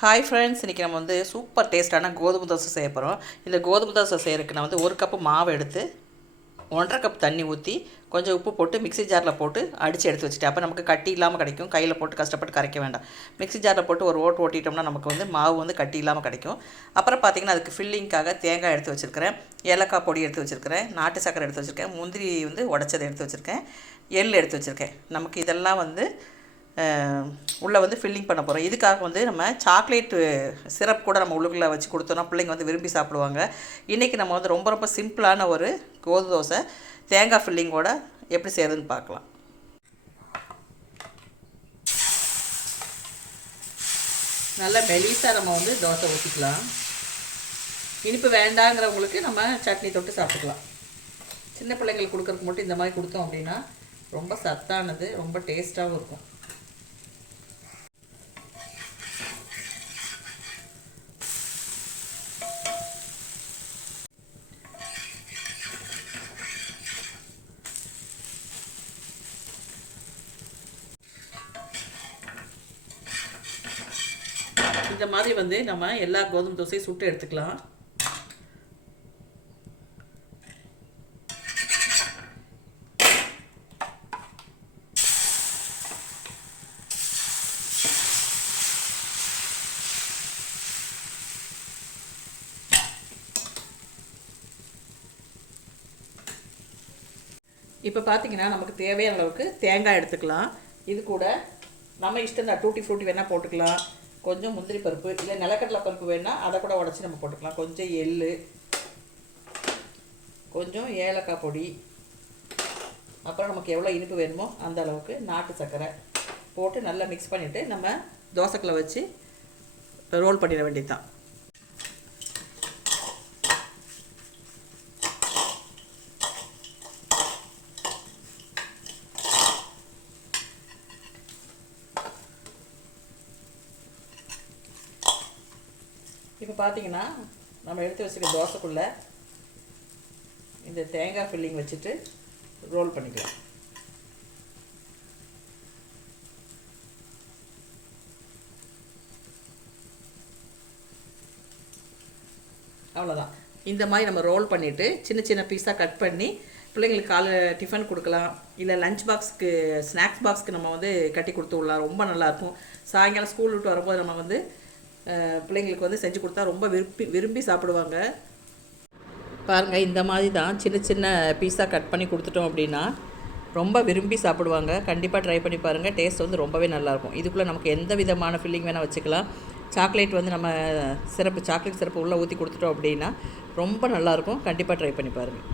Hi friends இன்றைக்கி நம்ம வந்து சூப்பர் டேஸ்ட்டான கோதுமை தோசை செய்ய போகிறோம் இந்த கோதுமை தோசை செய்யறதுக்கு நான் வந்து ஒரு கப்பு மாவு எடுத்து ஒன்றரை கப் தண்ணி ஊற்றி கொஞ்சம் உப்பு போட்டு மிக்ஸி ஜாரில் போட்டு அடித்து எடுத்து வச்சுட்டு அப்போ நமக்கு கட்டி இல்லாமல் கிடைக்கும். கையில் போட்டு கஷ்டப்பட்டு கரைக்க வேண்டாம். மிக்ஸி ஜாரில் போட்டு ஒரு ஓட்டு ஓட்டிட்டோம்னா நமக்கு வந்து மாவு வந்து கட்டி இல்லாமல் கிடைக்கும். அப்புறம் பார்த்திங்கன்னா அதுக்கு ஃபில்லிங்க்காக தேங்காய் எடுத்து வச்சுருக்கிறேன். ஏலக்காய் பொடி எடுத்து வச்சுருக்கிறேன். நாட்டு சக்கரை எடுத்து வச்சுருக்கேன். முந்திரி வந்து உடச்சதை எடுத்து வச்சுருக்கேன். எள் எடுத்து வச்சுருக்கேன். நமக்கு இதெல்லாம் வந்து உள்ளே வந்து ஃபில்லிங் பண்ண போகிறோம் இதுக்காக வந்து நம்ம சாக்லேட்டு சிரப் கூட நம்ம உள்ளுக்குள்ளே வச்சு கொடுத்தோம்னா பிள்ளைங்க வந்து விரும்பி சாப்பிடுவாங்க. இன்றைக்கி நம்ம வந்து ரொம்ப ரொம்ப சிம்பிளான ஒரு கோது தோசை தேங்காய் ஃபில்லிங்கோட எப்படி செய்கிறதுன்னு பார்க்கலாம். நல்லா மெலிசாக நம்ம வந்து தோசை ஊற்றிக்கலாம் இனிப்பு வேண்டாங்கிறவங்களுக்கு நம்ம சட்னி தொட்டு சாப்பிட்டுக்கலாம். சின்ன பிள்ளைங்களுக்கு கொடுக்குறதுக்கு மட்டும் இந்த மாதிரி கொடுத்தோம் அப்படின்னா ரொம்ப சத்தானது ரொம்ப டேஸ்ட்டாகவும் இருக்கும். இந்த மாதிரி வந்து நம்ம எல்லா கோதுமை தோசையும் சுட்டு எடுத்துக்கலாம். இப்போ பார்த்தீங்கன்னா நமக்கு தேவையான அளவுக்கு தேங்காய் எடுத்துக்கலாம். இது கூட நம்ம இஷ்டம் தான் டூட்டி ஃப்ரூட்டி வேணால் போட்டுக்கலாம். கொஞ்சம் முந்திரி பருப்பு இல்லை நிலக்கடலை பருப்பு வேணால் அதை கூட உடச்சி நம்ம போட்டுக்கலாம். கொஞ்சம் எள் கொஞ்சம் ஏலக்காய் பொடி அப்புறம் நமக்கு எவ்வளோ இனிப்பு வேணுமோ அந்த அளவுக்கு நாட்டு சர்க்கரை போட்டு நல்லா மிக்ஸ் பண்ணிவிட்டு நம்ம தோசைக்கல்லை வச்சு ரோல் பண்ணிட வேண்டியது தான் இப்போ பார்த்தீங்கன்னா நம்ம எடுத்து வச்சுருக்க தோசைக்குள்ளே இந்த தேங்காய் ஃபில்லிங் வச்சுட்டு ரோல் பண்ணிக்கலாம். அவ்வளோதான் இந்த மாதிரி நம்ம ரோல் பண்ணிவிட்டு சின்ன சின்ன பீஸாக கட் பண்ணி பிள்ளைங்களுக்கு காலை டிஃபன் கொடுக்கலாம். இல்லை லஞ்ச் பாக்ஸ்க்கு ஸ்நாக்ஸ் பாக்ஸ்க்கு நம்ம வந்து கட்டி கொடுத்து விடலாம். ரொம்ப நல்லாயிருக்கும் சாயங்காலம் ஸ்கூல் விட்டு வரும்போது நம்ம வந்து பிள்ளைங்களுக்கு வந்து செஞ்சு கொடுத்தா ரொம்ப விரும்பி விரும்பி சாப்பிடுவாங்க. பாருங்கள் இந்த மாதிரி தான் சின்ன சின்ன பீஸாக கட் பண்ணி கொடுத்துட்டோம் அப்படின்னா ரொம்ப விரும்பி சாப்பிடுவாங்க. கண்டிப்பாக ட்ரை பண்ணி பாருங்கள் டேஸ்ட் வந்து ரொம்பவே நல்லாயிருக்கும். இதுக்குள்ளே நமக்கு எந்த விதமான ஃபில்லிங் வேணால் வச்சுக்கலாம். சாக்லேட் வந்து நம்ம சிறப்பு சாக்லேட் சிறப்பு உள்ளே ஊற்றி கொடுத்துட்டோம் அப்படின்னா ரொம்ப நல்லாயிருக்கும். கண்டிப்பாக ட்ரை பண்ணி பாருங்கள்